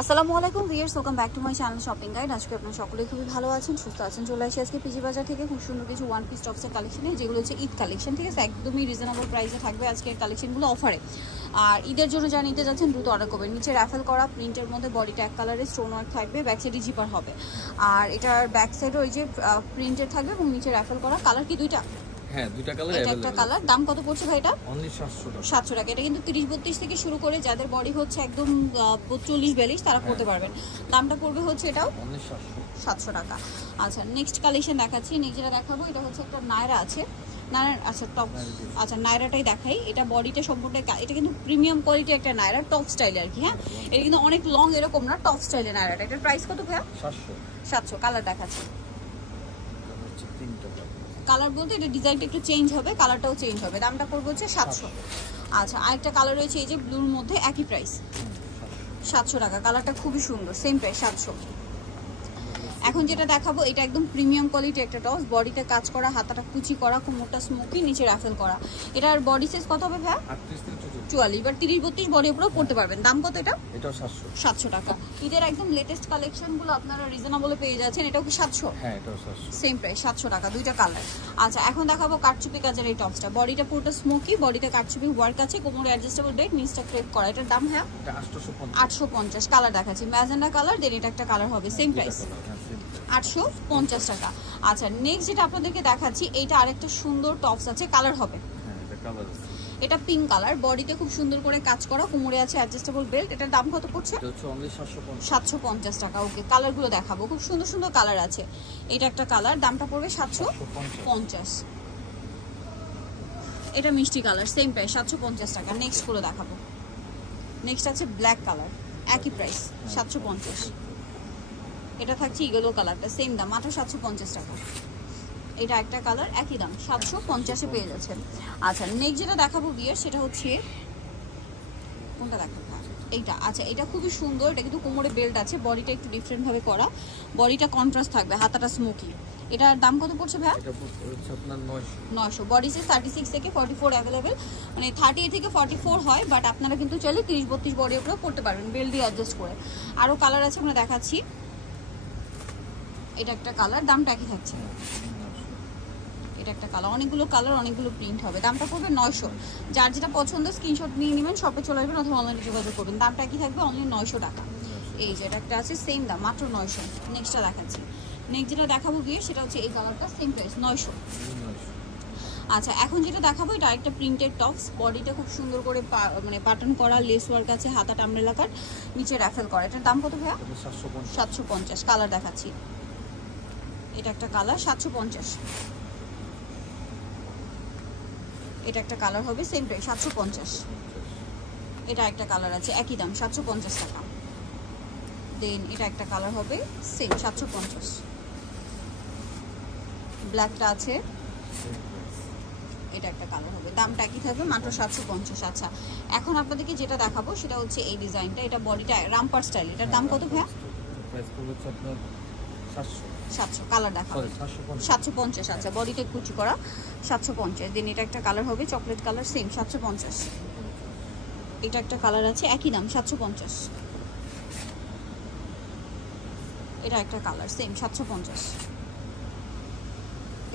আসসালামু আলাইকুম viewers, welcome back to my channel shopping guide. আজকে আপনারা সকলেই খুবই ভালো আছেন, সুস্থ আছেন। চলে আসি আজকে পিজি বাজার থেকে খুব সুন্দর কিছু ওয়ান পিস টপসের কালেকশনে, যেগুলো হচ্ছে ঈদ কালেকশন। ঠিক আছে, একদমই রিজনেবল প্রাইসে থাকবে আজকের কালেকশনগুলো অফারে। আর ঈদের জন্য যা নিতে যাচ্ছেন দ্রুত অর্ডার করবেন। নিচে র্যাফেল করা প্রিন্টের মধ্যে বডিটা এক কালারের স্টোন ওয়ার্ক থাকবে, ব্যাক সাইডে জিপার হবে। আর এটার ব্যাক সাইডে ওই যে প্রিন্টের থাকবে এবং নিচে র্যাফেল করা। কালার কি দুইটা? হ্যাঁ, দুইটা কালার এটা একটা কালার। দাম কত পড়ছে ভাই এটা? অনলি 700 টাকা। এটা কিন্তু 30-32 থেকে শুরু করে যাদের বডি হচ্ছে একদম 40-42 তারা পড়তে পারবেন। দামটা পড়বে হচ্ছে এটাও অনলি 700 টাকা। আচ্ছা, নেক্সট কালেকশন দেখাচ্ছি। নেক্সট যেটা দেখাবো এটা হচ্ছে একটা নায়রা আছে। নায়রা, আচ্ছা টপ, আচ্ছা নায়রাটাই দেখাই। এটা বডিটা সম্পূর্ণ, এটা কিন্তু প্রিমিয়াম কোয়ালিটি একটা নায়রা, টপ স্টাইলে আর কি। হ্যাঁ, এটা কিন্তু অনেক লং এরকম না, টপ স্টাইলে নায়রাটা। এটার প্রাইস কত ভাইয়া? 700। কালার দেখাচ্ছি। কালার বলতে এটা ডিজাইনটা একটু চেঞ্জ হবে, কালারটাও চেঞ্জ হবে। দামটা পড়বে হচ্ছে 700। আচ্ছা, আরেকটা কালার রয়েছে এই যে ব্লুর মধ্যে, একই প্রাইস 700 টাকা। কালারটা খুবই সুন্দর, সেম প্রাইস 700। এখন যেটা দেখাবো এটা একদম প্রিমিয়াম কোয়ালিটি একটা টপস, বডিতে কাজ করা, হাতাটা কুচি করা, কোমরটা স্মোকি, নিচে রাফেল করা। এটার বডি সাইজ কত হবে ভাই? 44। এবার 30-32 বডি উপরেও পড়তে পারবেন। দাম কত এটা? এটাও 700 টাকা। ঈদের একদম লেটেস্ট কালেকশনগুলো আপনারা রিজনেবলে পেয়ে যাচ্ছেন। এটাও কি 700? হ্যাঁ, এটাও 700। সেম প্রাইস 700 টাকা, দুইটা কালার। আচ্ছা, এখন দেখাবো কাটচুপি কাজের এই টপসটা। বডিটা পুরোটা স্মোকি, বডিতে কাটচুপি ওয়ার্ক আছে, কোমরে অ্যাডজাস্টেবল বেল্ট, নিচটা ক্রেপ করা। এটার দাম হ্যাঁ 850। কালার দেখাচ্ছি, ম্যাজেন্ডা কালার, দেন এটা একটা কালার হবে, সেম প্রাইস 850 টাকা। আচ্ছা, নেক্সট যেটা আপনাদেরকে দেখাচ্ছি এইটা আরেকটা সুন্দর টপস আছে, কালার হবে। এটা পিঙ্ক কালার, বডিতে খুব সুন্দর করে কাজ করা, কোমরে আছে অ্যাডজাস্টেবল বেল্ট। এটার দাম কত পড়ছে? 750 টাকা। ওকে, কালারগুলো দেখাবো, খুব সুন্দর সুন্দর কালার আছে। এটা একটা কালার, দামটা পড়বে 750। এটা মিষ্টি কালার, সেম প্রাইস 750 টাকা। নেক্সট গুলো দেখাবো। নেক্সট আছে ব্ল্যাক কালার, একই প্রাইস 750। এটা থাকছে ইয়েলো কালারটা, সেম দাম, মাত্র 750 টাকা। এটা একটা কালার, একই দাম 750-এ পেয়ে যাচ্ছেন। আচ্ছা, নেক্সট যেটা দেখাবো বিয়ার, সেটা হচ্ছে কোনটা দেখাবো? এইটা। আচ্ছা, এটা খুবই সুন্দর, এটা কিন্তু কোমরে বেল্ট আছে, বডিটা একটু ডিফারেন্ট ভাবে করা, বডিটা কন্ট্রাস্ট থাকবে, হাতাটা স্মোকি। এটার দাম কত পড়ছে ভাইয়া? এটা হচ্ছে আপনার 900। বডি সাইজ 36 থেকে 44 অ্যাভেলেবেল, মানে 38 থেকে 44 হয়, বাট আপনারা কিন্তু চাইলে 30-32 বডির উপরে পড়তে পারবেন বেল্ট দিয়ে অ্যাডজাস্ট করে। আরও কালার আছে, আমরা দেখাচ্ছি। এটা একটা কালার, দামটা একই থাকছে। এটা একটা কালার, অনেকগুলো কালার, অনেকগুলো প্রিন্ট হবে। দামটা পড়বে 900। যার যেটা পছন্দ স্ক্রিনশট নিয়ে নেবেন, শপে চলে আসবেন অথবা অনলাইনে যোগাযোগ করবেন। দামটা কি থাকবে? অনলি 900 টাকা। এই যে এটা একটা আছে, সেম দাম, মাত্র 900। নেক্সটটা দেখাচ্ছি। নেক্সট যেটা দেখাবো গিয়ে সেটা হচ্ছে এই কালারটা, সেম প্রাইস 900। আচ্ছা, এখন যেটা দেখাবো এটা আরেকটা প্রিন্টেড টপস, বডিটা খুব সুন্দর করে মানে বাটন করা, লেস ওয়ার্ক আছে, হাতাটা আমব্রেলা কাট, নিচে র্যাফেল করা। এটার দাম কত ভাইয়া? 750। কালার দেখাচ্ছি। এটা একটা কালার, 750। এটা একটা কালার হবে, সেম প্রাইস 750। এটা একটা কালার আছে, একই দাম 750 টাকা। দেন এটা একটা কালার হবে, সেম 750। ব্ল্যাকটা আছে, এটা একটা কালার হবে, দামটা একই থাকবে, মাত্র 750। আচ্ছা, এখন আপনাদেরকে যেটা দেখাবো সেটা হচ্ছে এই ডিজাইনটা, এটা বডিটা রামপার স্টাইল। এটার দাম কত ভাইয়া? 700। কালার দেখাবো 750। আচ্ছা, বডিতে কুচি করা 750। দেন এটা একটা কালার হবে চকলেট কালার, সেম 750। এটা একটা কালার আছে, একই দাম 750। এটা একটা কালার, সেম 750।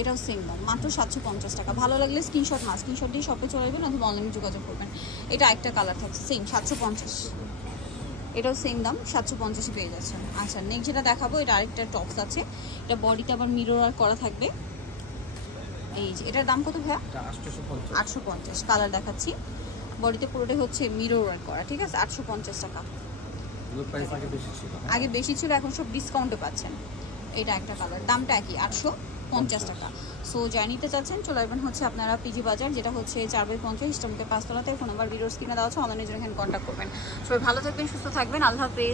এটাও সেম দাম, মাত্র 750 টাকা। ভালো লাগলে স্ক্রিনশট দিয়ে শপে চলে আসবেন অথবা অনলাইনে যোগাযোগ করবেন। এটা একটা কালার থাকছে, সেম 750। এটাও সেম দাম, 750-এ পেয়ে যাচ্ছেন। আচ্ছা, নেক্সট যেটা দেখাবো এটা আরেকটা টপস আছে, এটা বডিতে আবার মিরর ওয়ার্ক করা থাকবে। এই যে এটার দাম কত ভাইয়া? 850। কালার দেখাচ্ছি, বডিতে পুরোটাই হচ্ছে মিরর ওয়ার্ক করা, ঠিক আছে, 850 টাকা। আগে বেশি ছিল, এখন সব ডিসকাউন্টে পাচ্ছেন। এটা একটা কালার, দামটা একই, 850 টাকা। সো যা নিতে চাচ্ছেন চলে আসবেন হচ্ছে আপনারা পিজি বাজার, যেটা হচ্ছে 4/50 ইস্টার্নকে 5 তলাতে। ফোন নাম্বার ভিডিওর স্ক্রিনে দেওয়া আছে, অনলাইনে জন্য এখানে কন্ট্যাক্ট করবেন। সবাই ভালো থাকবেন, সুস্থ থাকবেন, আল্লাহ হাফেজ।